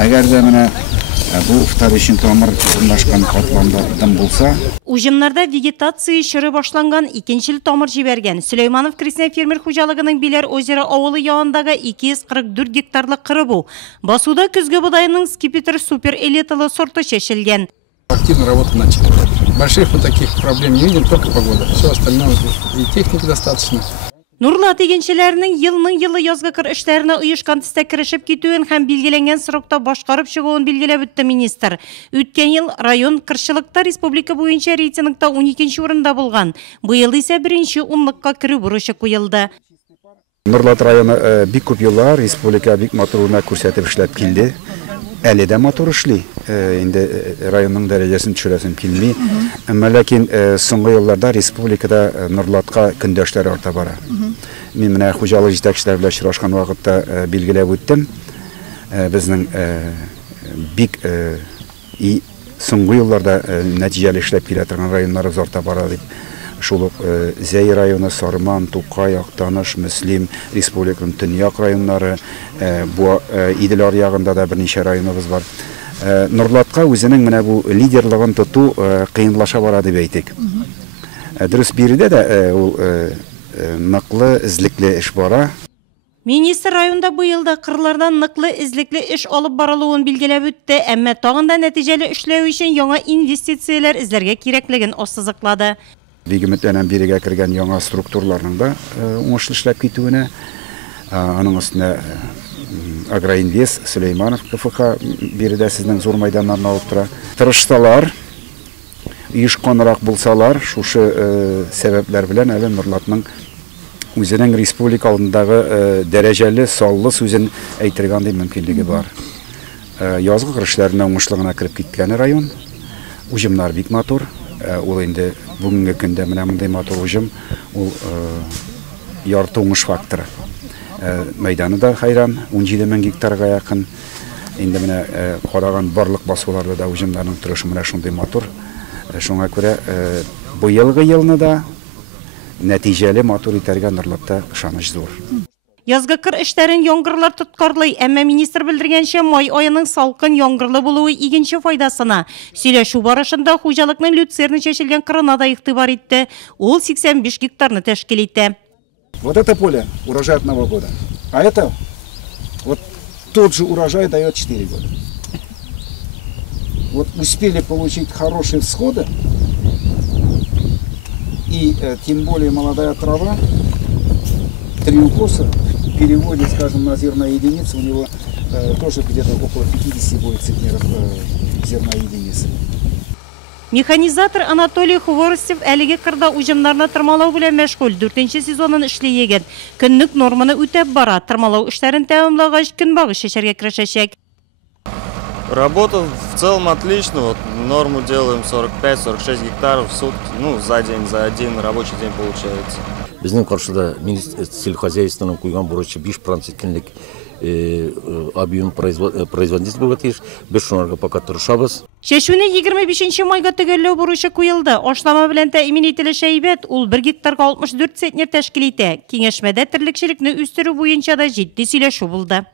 Әгәр дә менә бу вторичный тамыр урнашкан катламдардан булса, Ужымнарда вегетация шыры башланган икенчел тамыр җибәргән. Сөләйманов Крестьян фермер хуҗалыгының Биләр озеро авылы янындагы 244 гектарлык кыры бу. Басуда көзге бодайының скипетр супер элиталы сорты чәчелгән. Активно работу начали. Больших вот таких проблем не видим, только погода. Все остальное и техники достаточно. Нурлат игенчеләрнең елның-елы язгы кыр эшләренә оешкан төстә керешеп китүен һәм билгеләнгән срокта башкарып чыгуын билгеләп үтте министр. Үткән ел район кырчылыкта республика буенча рейтингта 12нче урында булган. Быел исә 1нче унлыкка керү бурычы куелды. Нурлат районы бик күп еллар республика бик матурына күрсәтеп эшләп килде. Әле дә матур эшли. Инде районның дәрәҗәсен төшерәсем килми. Әмма ләкин соңгы елларда республикада Нурлатка көндәшләр арта бара. Мин менә хуҗалык җитәкчеләре белән очрашкан вакытта билгеләп үттем. Безнең бик соңгы елларда нәтиҗәле эшләп килә торган районнарыбыз арта бара дип. Шул Зәй районы, Сарман, Тукай, Актаныш, Мөслим, республиканың төньяк районнары, бу Идел аръягында да берничә районыбыз бар. Нурлатка үзенең менә бу лидерлыгын тоту кыенлаша бара дип әйтик. Дөрес биредә дә ул ныклы, эзлекле эш бара. Министр районда быелда кырлардан ныклы, эзлекле эш алып барылуын билгеләп үтте, әмма тагын да нәтиҗәле эшләү өчен яңа инвестицияләр эзләргә кирәклеген ассызыклады. Бик өметләнәм бирегә кергән яңа структураларның да уңышлы эшләп китүенә. Аның өстенә Агроинвест, Сөләйманов КФХ биредә сезнең зур мәйданнарны алып тора. Тырышсалар, оешканрак булсалар, шушы сәбәпләр белән әле Нурлатның үзенең республика алдындагы дәрәҗәле, саллы сүзен әйтергә андый мөмкинлеге бар. Язгы кыр эшләренә уңышлыгына кирип киткән район. Уҗымнар бик матур. Ул инде бүгенге көндә менә мондай матур уҗым, ул ярты уңыш факторы. Мәйданы да хайран, 17 мең гектарга якын. Инде менә караган барлык басуларда да уҗымнарның торышы менә шундый матур. Шуңа күрә быелгы елны да нәтиҗәле матур итәргә Нурлатта ышаныч зур. Язгы кыр эшләрен яңгырлар тоткарлый, әмма министр белдергәнчә май аеның салкын яңгырлы булуы игенче файдасына. Сөйләшү барышында хуҗалыкның люцерны чәчелгән кырына да игътибар итте. Ул 85 гектарны тәшкил итә. Вот это поле урожай одного года, а это вот тот же урожай дает 4 года. Вот успели получить хорошие всходы, и тем более молодая трава, 3 укоса в переводе, скажем, на зерная единица, у него тоже где-то около 50 будет центнеров зерна единицы. Механизатор Анатолий Хуворостев әлеге кырда уҗымнарны тырмалау белән мәшгуль, 4нче сезонын эшләйгән. Көнлек норманы үтәп бара, тырмалау эшләрен тәмамлагач көнбагыш чәчәргә керешәчәк. Работа в целом отлично. Вот норму делаем 45-46 гектаров в сутки. Ну, за день, за один рабочий день получается. Безнең каршыда сельхозхозяйствоның куйган бурычы 5% көнлек объем производительности булырга тиеш. Без шунарга пока тырышабыз. Чәчүне 25 майга төгәлләү бурычы куелды. Ашлама белән тәэмин ителеш әйбәт, ул 1 гектарга 64 центнер тәшкил итә. Киңәшмәдә терлекчелекне үстерү буенча да җитди сөйләшү булды.